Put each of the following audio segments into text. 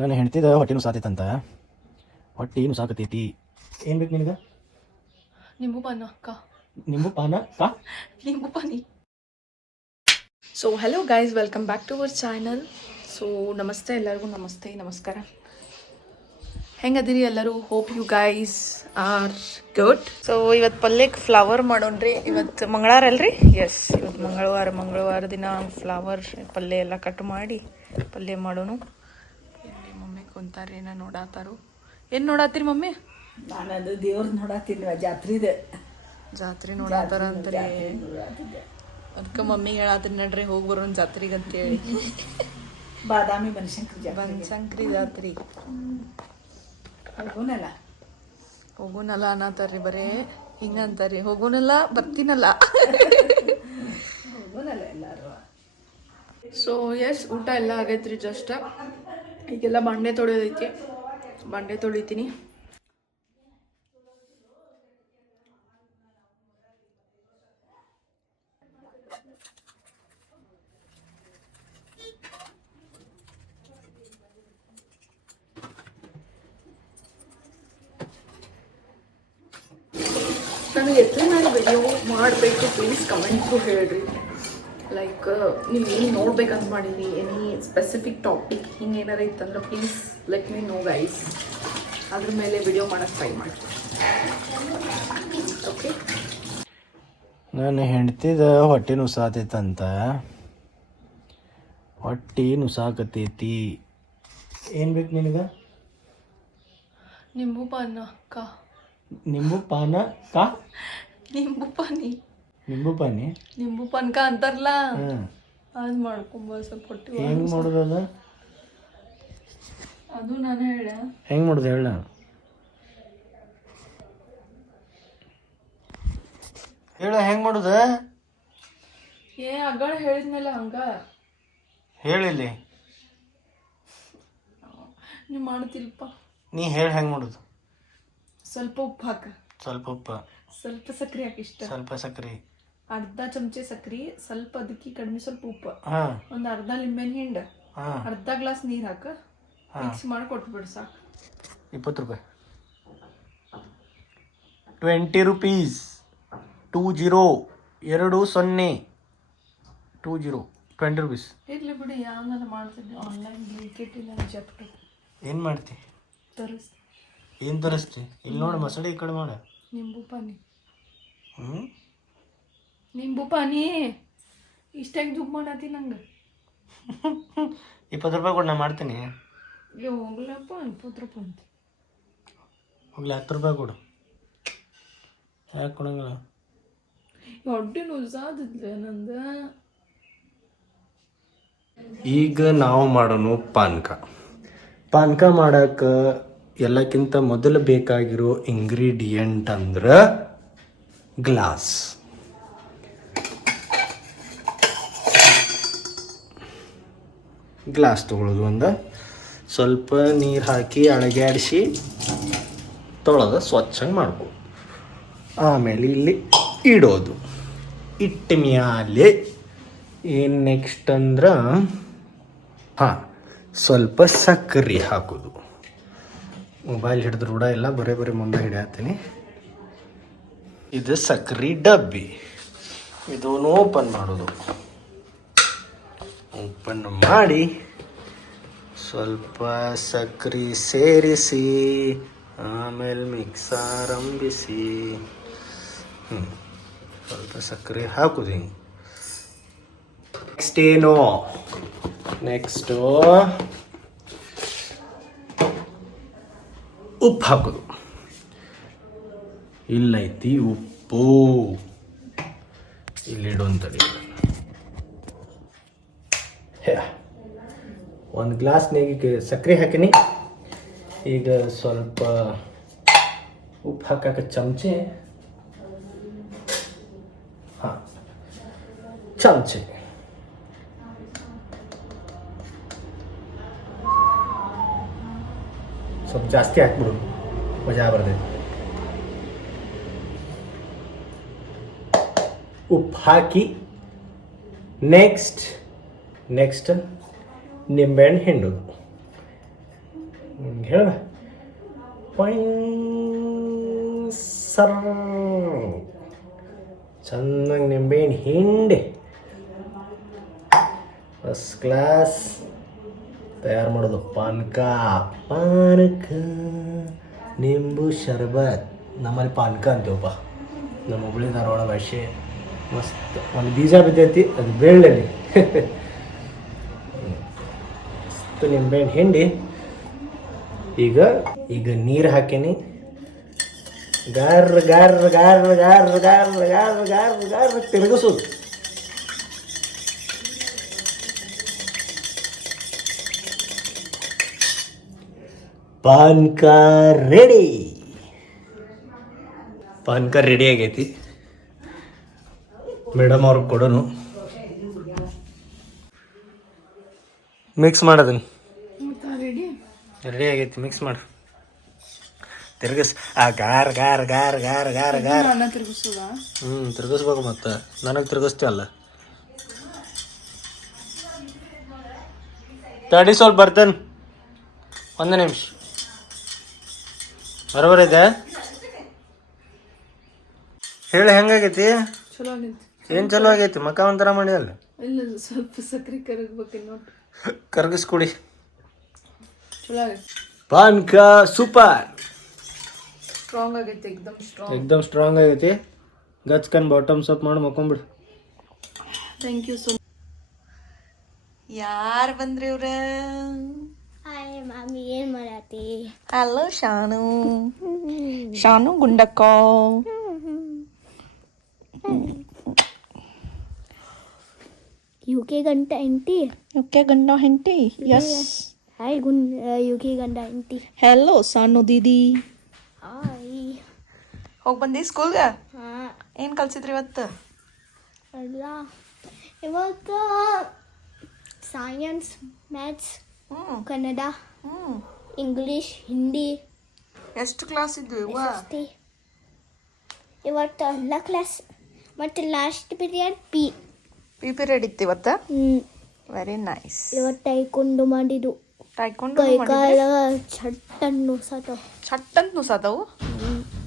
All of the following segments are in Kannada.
ನನ್ನ ಹೆಂಡ್ತಿದ ಹೊಟ್ಟೆ ನುಸಾತೈತಂತ. ಹೊಟ್ಟೆ ನುಸಾಕತೈತಿ. ಏನು ಬೇಕು ನಿನಗೆ? ನಿಂಬು ಪಾನ ಅಕ್ಕ. ನಿಂಬು ಪಾನ ಕಾ ನಿಂಬು ಪಾನಿ. So hello guys, welcome back to our channel. So ನಮಸ್ತೆ ಎಲ್ಲರಿಗೂ, ನಮಸ್ತೆ ನಮಸ್ಕಾರ. ಹೆಂಗದಿರಿ ಎಲ್ಲರೂ? Hope you guys are good. So ಇವತ್ತು ಪಲ್ಯಕ್ಕೆ ಫ್ಲವರ್ ಮಾಡೋಣ್ರಿ. ಇವತ್ತು ಮಂಗಳವಾರ ಅಲ್ರಿ? ಎಸ್, ಇವತ್ತು ಮಂಗಳವಾರ ದಿನ ಫ್ಲವರ್ ಪಲ್ಯ ಎಲ್ಲ ಕಟ್ ಮಾಡಿ ಪಲ್ಯ ಮಾಡೋಣ. ಇಲ್ಲಿ ಮಮ್ಮಿ ಕುಂತಾರೆ, ಏನೋ ನೋಡಾತಾರು. ಏನು ನೋಡಾತೀರಿ ಮಮ್ಮಿ? ನಾನು ಅದು ದೇವ್ರ ನೋಡತ್ತೀನಿ, ಜಾತ್ರೆ ನೋಡಾತಾರ ಅಂತಾರೆ. ಅದಕ್ಕೆ ಮಮ್ಮಿ ಹೇಳತ್ರಿ ನಡ್ರಿ ಹೋಗಿ ಬರೋಣ ಜಾತ್ರೆಗೆ ಅಂತೇಳಿ. ಬಾದಾಮಿ ಬನಶಂಕರಿ ಜಾತ್ರೆ ಹೋಗೋನಲ್ಲ ಅನ್ನತಾರ್ರಿ. ಬರೇ ಹಿಂಗಂತಾರ್ರಿ, ಹೋಗೋನಲ್ಲ ಬರ್ತೀನಲ್ಲ. ಎಲ್ಲಾರು. ಸೊ ಎಸ್, ಊಟ ಎಲ್ಲ ಆಗೈತ್ರಿ. ಜಸ್ಟ್ ಈಗೆಲ್ಲ ಬಂಡೆ ತೊಳೆಯೋದೈತಿ, ಬಂಡೆ ತೊಳಿತೀನಿ. ನಾನು ಎಷ್ಟೇ ನಾನು ವಿಡಿಯೋ ಮಾಡಬೇಕು ಪ್ಲೀಸ್ ಕಮೆಂಟ್ಸು ಹೇಳ್ರಿ. ಲೈಕ್ ನೀವು ಏನು ನೋಡ್ಬೇಕಂತ ಮಾಡೀನಿ, ಎನಿ ಸ್ಪೆಸಿಫಿಕ್ ಟಾಪಿಕ್ ಹಿಂಗೆ ಏನಾರ ಇತ್ತಂದ್ರೆ please let me know guys. ಅದ್ರ ಮೇಲೆ ವಿಡಿಯೋ ಮಾಡೋಕ್ಕೆ ಟ್ರೈ ಮಾಡಿ. ಓಕೆ. ನನ್ನ ಹೆಂಡ್ತಿದ ಹೊಟ್ಟೆ ನುಸಾತೈತಂತ. ಹೊಟ್ಟೆ ನುಸಾಕತೈತಿ. ಏನು ಬೇಕು ನಿನಗೆ? ನಿಂಬು ಪಾನ ಅಕ್ಕ. ನಿಂಬು ಪಾನ ಕಾ ನಿಂಬು ಪಾನಿ. ನಿಂಬು ಪಾನಿ ನಿಂಬು ಪಾನಕ ಅಂತಾರಲ್ಲ, ಅದು ಮಾಡ್ಕೊಂಬ ಸ್ವಲ್ಪ ಹೊಟ್ಟಿ. ಹೆಂಗೆ ಮಾಡೋದು ಅದು? ಅದು ನಾನು ಹೇಳ ಹೆಂಗೆ ಮಾಡೋದು ಹೇಳ. ಹೇಳ ಹೆಂಗೆ ಮಾಡೋದು? ಅಗಳ ಹೇಳಿದ್ಮೇಲೆ ಹಂಗ ಹೇಳಿಲ್ಲಿ. ನೀವು ಮಾಡ್ತಿಲ್ಪ. ನೀ ಹೇಳಿ ಹೆಂಗೆ ಮಾಡೋದು? ಸ್ವಲ್ಪ ಉಪ್ಪು ಹಾಕ, ಸ್ವಲ್ಪ ಉಪ್ಪು, ಸ್ವಲ್ಪ ಸಕ್ರೆ ಹಾಕಿ. ಇಷ್ಟ ಸ್ವಲ್ಪ ಸಕ್ರೆ, ಅರ್ಧ ಚಮಚೆ ಸಕ್ರೆ, ಸ್ವಲ್ಪ ಅದಕ್ಕೆ ಕಡಿಮೆ ಸ್ವಲ್ಪ ಉಪ್ಪು, ಹಾಂ, ಒಂದು ಅರ್ಧ ಲಿಂಬೆನ ಹಿಂಡ, ಹಾಂ, ಅರ್ಧ ಗ್ಲಾಸ್ ನೀರು ಹಾಕ, ಮಿಕ್ಸ್ ಮಾಡಿ ಕೊಟ್ಬಿಡು ಸಾಕು. 20 ರೂಪಾಯಿ. 20 ರೂಪೀಸ್. 20 20 ರೂಪೀಸ್. ಇರ್ಲಿ ಬಿಡಿ, ಯಾವನ್ನ ಮಾಡ್ತಿದ್ದೆ ಆನ್ಲೈನ್ ಬ್ಲಿಂಕಿಟ್ ಇಲ್ಲ ಜಪ್ಟು. ಏನು ಮಾಡ್ತಿ? ತರಿಸ್ತಿ. ಏನು ತರಿಸ್ತಿ? ಇಲ್ಲಿ ನೋಡಿ, ಮಸಡಿ ಈ ಕಡೆ ಮಾಡ. ನಿಂಬು ಪಾನಿ. ಹ್ಞೂ, ನಿಂಬು ಪಾನಿ ಇಷ್ಟಾಗಿ ಜುಬ್ ಮಾಡತ್ತಿ ನಂಗೆ. 20 ರೂಪಾಯಿ ಕೊಡು, ನಾ ಮಾಡ್ತೀನಿ. ಹೋಗ್ಲಪ್ಪ, 20 ರೂಪಾಯಿ ಅಂತ ಹೋಗ್ಲಿ. 10 ರೂಪಾಯಿ ಕೊಡು. ಯಾಕೆ ಕೊಡಂಗಿಲ್ಲ? ಹೊಟ್ಟೆ ನುಸಾದಿದ್ಲೆ ನಂದು. ಈಗ ನಾವು ಮಾಡೋಣ ಪಾನಕ ಮಾಡಕ್ಕೆ ಎಲ್ಲಕ್ಕಿಂತ ಮೊದಲು ಬೇಕಾಗಿರೋ ಇಂಗ್ರೀಡಿಯೆಂಟ್ ಅಂದ್ರೆ ಗ್ಲಾಸ್. ತೊಗೊಳ್ಳೋದು, ಒಂದು ಸ್ವಲ್ಪ ನೀರು ಹಾಕಿ ಅಳಗ್ಯಾಡಿಸಿ ತೊಳೆದು ಸ್ವಚ್ಛಂಗೆ ಮಾಡ್ಬೋದು. ಆಮೇಲೆ ಇಲ್ಲಿ ಇಡೋದು. ಇಟ್ಟ ಮ್ಯಾಲೆ ಏನು ನೆಕ್ಸ್ಟ್ ಅಂದ್ರೆ ಸ್ವಲ್ಪ ಸಕ್ಕರೆ ಹಾಕೋದು. ಮೊಬೈಲ್ ಹಿಡಿದು ರೂಢ ಇಲ್ಲ, ಬರೀ ಮುಂದೆ ಹಿಡಿಯತ್ತೀನಿ. ಇದು ಸಕ್ಕರೆ ಡಬ್ಬಿ. ಇದನ್ನು ಓಪನ್ ಮಾಡೋದು. ಓಪನ್ ಮಾಡಿ ಸ್ವಲ್ಪ ಸಕ್ಕರೆ ಸೇರಿಸಿ ಆಮೇಲೆ ಮಿಕ್ಸ್ ಆರಂಭಿಸಿ ಸ್ವಲ್ಪ ಸಕ್ಕರೆ ಹಾಕೋದು. ಹಿಂಗೆ ನೆಕ್ಸ್ಟು ಉಪ್ಪು ಹಾಕೋದು. ಇಲ್ಲೈತಿ ಉಪ್ಪು, ಇಲ್ಲಿಡೋಂಥದ್ದು. ಒಂದು ಗ್ಲಾಸ್ನಾಗ ಸಕ್ಕರೆ ಹಾಕಿನಿ. ಈಗ ಸ್ವಲ್ಪ ಉಪ್ಪು ಹಾಕಕ್ಕೆ ಚಮಚೆ, ಚಮಚೆ ಸ್ವಲ್ಪ ಜಾಸ್ತಿ ಹಾಕ್ಬಿಡು, ಮಜಾ ಬರ್ತೈತಿ. ಉಪ್ಪು ಹಾಕಿ ನೆಕ್ಸ್ಟ್ ನಿಂಬೆಹಣ್ಣು ಹಿಂಡೋದು. ಹೇಳ ಸರ್ ಚೆನ್ನಾಗಿ ನಿಂಬೆಹಣ್ಣು ಹಿಂಡಿ ಫಸ್ಟ್ ಕ್ಲಾಸ್ ತಯಾರು ಮಾಡೋದು ಪಾನಕ ನಿಂಬು ಶರ್ಬತ್. ನಮ್ಮಲ್ಲಿ ಪಾನಕ ಅಂತೀವಪ್ಪ, ನಮ್ಮ ಹುಬ್ಳಿ ಧಾರವಾಡ ಭಾಷೆ. ಮಸ್ತ್ ಒಂದು ಬೀಜ ಬಿದ್ದೈತಿ, ಅದು ಬೆಳ್ಳಲ್ಲಿ ಮಸ್ತ್ ನಿಂಬೆಹಣ್ಣು ಹಿಂಡಿ ಈಗ ನೀರು ಹಾಕೀನಿ. ಗಾರ್ ಗಾರ್ ಗಾರ್ ಗಾರ್ ಗಾರ್ ಗಾರ್ ಗಾರ್ ಗಾರ್ ತಿರುಗಿಸೋದು. ಪಾನಕ ರೆಡಿ. ಪಾನಕ ರೆಡಿ ಆಗೈತಿ. ಮೇಡಮ್ ಅವ್ರಿಗೆ ಕೊಡೋನು. ಮಿಕ್ಸ್ ಮಾಡೋದನ್ನು ರೆಡಿ ಆಗೈತಿ. ಮಿಕ್ಸ್ ಮಾಡು. ತಿರ್ಗಿಸ್. ಗಾರ್ ಗಾರ್ ಗಾರ್ ಗಾರ್ ಗಾರ್ ಗಾರ್. ತಿರ್ಗಿಸ್ಬೇಕು ಮತ್ತೆ. ನನಗೆ ತಿರ್ಗಿಸ್ತೀವಲ್ಲ. ತಡಿ ಸ್ವಲ್ಪ ಬರ್ತೇನೆ, ಒಂದು ನಿಮಿಷ. ಬರೋಬರ ಇದೆ. ಹೇಳಿ ಹೆಂಗಾಗೈತಿ? ಚಲೋ ಆಗೈತಿ. ಏನು ಚಲೋ ಆಗೈತಿ? ಮಕ್ಕ ಒಂಥರ ಮಾಡಿಯಲ್ಲ. ಇಲ್ಲ, ಸ್ವಲ್ಪ ಸಕ್ರೆ ಕರಗಬೇಕು ನೋಡಿ. ಕರಗಿಸ್ಕೊಡಿ. ಚಲೋ ಆಗೈತಿ. ಪಾನಕ ಸೂಪರ್. ಸ್ಟ್ರಾಂಗ್ ಆಗೈತಿ, ಎಕ್ದಮ್ ಸ್ಟ್ರಾಂಗ್ ಆಗೈತಿ. ಗಚ್ಕನ್ ಬಾಟಮ್ಸ್ ಅಪ್ ಮಾಡಿ ಮಕ್ಕೊಂಬಿಡು. Thank you so. ಯಾರು ಬಂದ್ರಿ ಇವ್ರ? ಹಾಯ್ ಮಾಮಿ, ಏನ್ ಮಾಡತ್ತಿ? ಹಲೋ ಶಾನು. ಶಾನು ಗುಂಡಕ್ಕ. ಯುಕೆ ಗಂಟ ಎಂಟಿ. ಯುಕೆ ಗಂಡ ಹೆಂಡತಿ. ಎಸ್. ಹಾಯ್ ಯುಕೆ ಗಂಡ ಎಂಟಿ. ಹೆಲೋ ಸಾನು ದೀದಿ. ಹಾಯ್. ಹೋಗಿ ಬಂದಿ ಸ್ಕೂಲ್ಗೆ? ಹಾಂ. ಏನು ಕಲ್ಸಿದ್ರಿ ಇವತ್ತು? ಅಲ್ಲ, ಇವತ್ತು science, maths, Kannada, English, Hindi. ಎಷ್ಟು ಕ್ಲಾಸ್ ಇದ್ವು ಇವ? ಇವತ್ತು ಎಲ್ಲ ಕ್ಲಾಸ್. ಮತ್ತು ಲಾಸ್ಟ್ ಪೀರಿಯಡ್ ಪಿ ಪೀರಿಯಡ್ ಇತ್ತು ಇವತ್ತು. Very nice. ಇವತ್ತು ಟೈಕೊಂಡು ಮಾಡಿದ್ದು. ಟೈಕೊಂಡು ಕೈ ಕಾಲ ಚಟ್ಟನ್ನು ನುಸಾತವು. ಚಟ್ಟಂತ ನುಸಾದವು?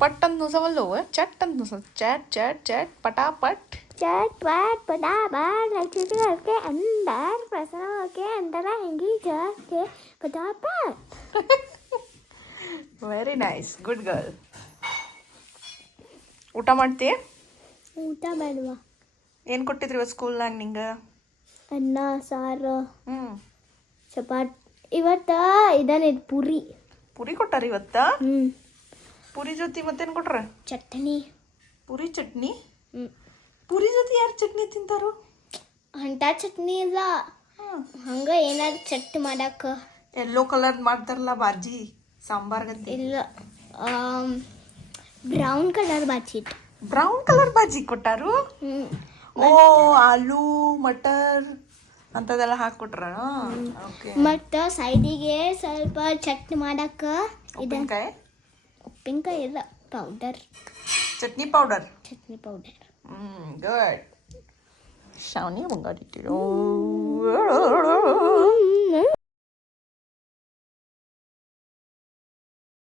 ಪಟ್ಟಂತ ನುಸವಲ್ಲವು, ಚಟ್ಟಂತ ನುಸ. ಚಾಟ್ ಚಾಟ್ ಚಾಟ್ ಪಟಾಪಟ್. ಚಾಟ್ ವಾಟ್ ಪಟಾಪಟ್ ಲೈಕ್ ಅಂದರ್ ಪ್ರಸವಕ್ಕೆ ಅಂದರ ಹೆಂಗಿ ಜಾಸ್ತಿ ಪಟಾಪಟ್. Very nice, good girl. ಊಟ ಮಾಡ್ತೀಯ? ಊಟ ಮಾಡುವ. ಏನು ಕೊಟ್ಟಿದ್ರಿ ಇವತ್ತು ಸ್ಕೂಲ್ನಾಗ ನಿಂಗೆ? ಅನ್ನ ಸಾರು, ಚಪಾತಿ. ಇವತ್ತು ಇದನ್ನ ಪುರಿ. ಪುರಿ ಕೊಟ್ಟಾರ ಇವತ್ತ? ಪುರಿ ಜೊತೆ ಮತ್ತೇನು ಕೊಟ್ರ? ಚಟ್ನಿ. ಪುರಿ ಚಟ್ನಿ? ಪುರಿ ಜೊತೆ ಯಾರು ಚಟ್ನಿ ತಿಂತಾರೋ? ಅಂಥ ಚಟ್ನಿ ಇಲ್ಲ, ಹಂಗ ಏನಾದ್ರು ಚಟ್ ಮಾಡಕ್ಕೆ. ಯೆಲ್ಲೋ ಕಲರ್ ಮಾಡ್ತಾರಲ್ಲ ಬಾಜಿ, ಸಾಂಬಾರ್ ಗಂತಿ. ಇಲ್ಲ, brown colour bhaji. Brown colour bhaji ಕೊಟ್ಟಾರು? ಓ, ಆಲೂ ಮಟರ್ ಅಂತದೆಲ್ಲ ಹಾಕ್ಕೊಟ್ರ? ಮತ್ತು ಸೈಡಿಗೆ ಸ್ವಲ್ಪ ಚಟ್ನಿ ಮಾಡಕ್ಕೆ ಉಪ್ಪಿನಕಾಯಿ. ಉಪ್ಪಿನಕಾಯಿ ಇಲ್ಲ, powder. Chutney powder. Chutney powder. Good. ಶಾವನಿ ಬಂಗಾರಿಟ್ಟಿರೋ.